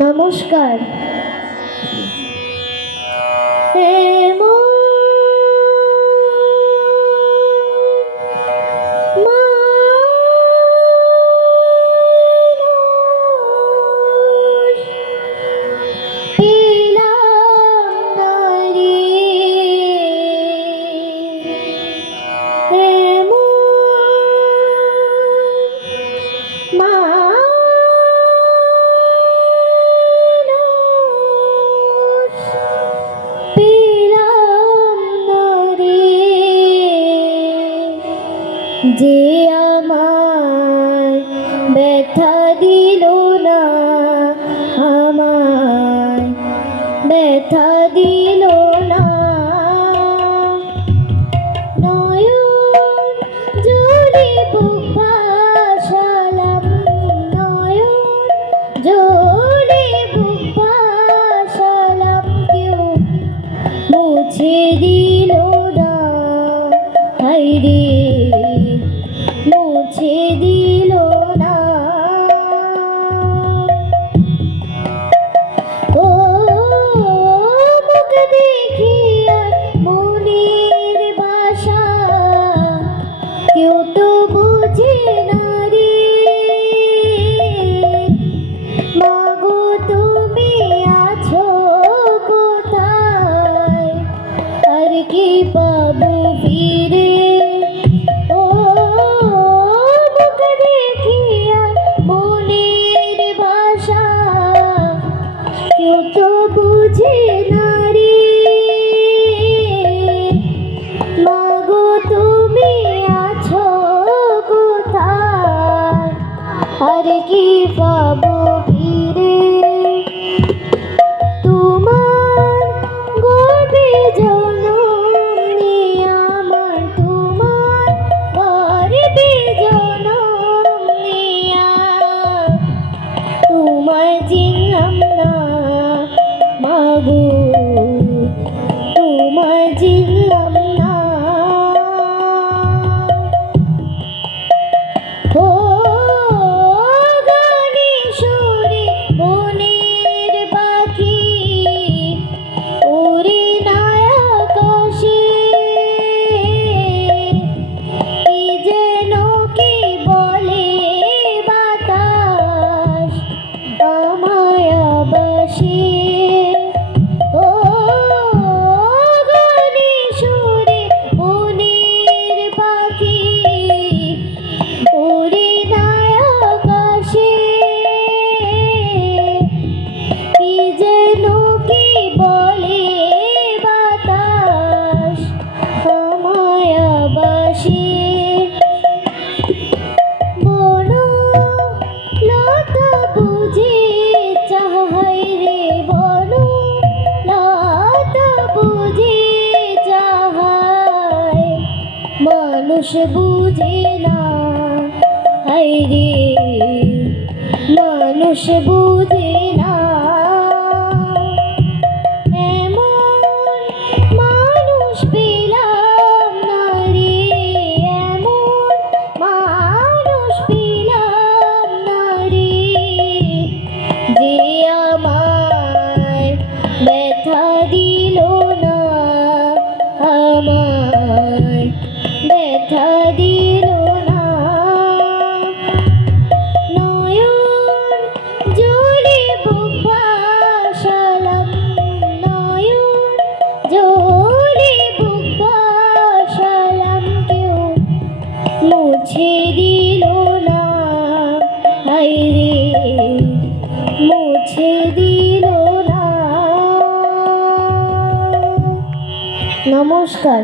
নমস্কার। যে আমায় ব্যথা দিল না, আমায় ব্যথা দিল না, নয়ন জুড়ে বুক ভাসালাম, নয়ন জুড়ে বুক ভাসালাম, কেউ মুছে দিল না, হায়রে মুছে দিল না। ও মুখ দেখিয়া মনের ভাষা কেউ তো বুঝে না রে, মাগো তুমি আছো কোথায়, আর কি পাবো ফিরে। কেউ তো বুঝে না রে, মাগো তুমি আছো কোথায়, আর কি পাবো ফিরে। তোমার গর্ভে জনম নিয়ে আমার, তোমার গর্ভে জনম নিয়ে তোমায় চিনলাম না, মাগো তোমায় চিনলাম না। ও গানে সুরে বনের পাখি উড়ে না আকাশে, কি যেন কি বলে বাতাস আমায় আবাসে। ও গানে সুরে বনের পাখি উড়ে না আকাশে, কি যেন কি বলে বাতাস আমায় আবাসে। বন লতা বুঝে চাহাই রে, বন লতা বুঝে চাহাই, মানুষ বুঝে না, হায়রে মানুষ বুঝে না। এমন মানুষ পেলাম না রে, এমন মানুষ পেলাম না রে, যে আমায় ব্যথা দিল না, আমায় ব্যথা দিল না, নয়ন জুড়ে বুক ভাসালাম, নয়ন জুড়ে বুক ভাসালাম, কেউ মুছে দিল না, হায়রে মুছে দিল না। নমস্কার।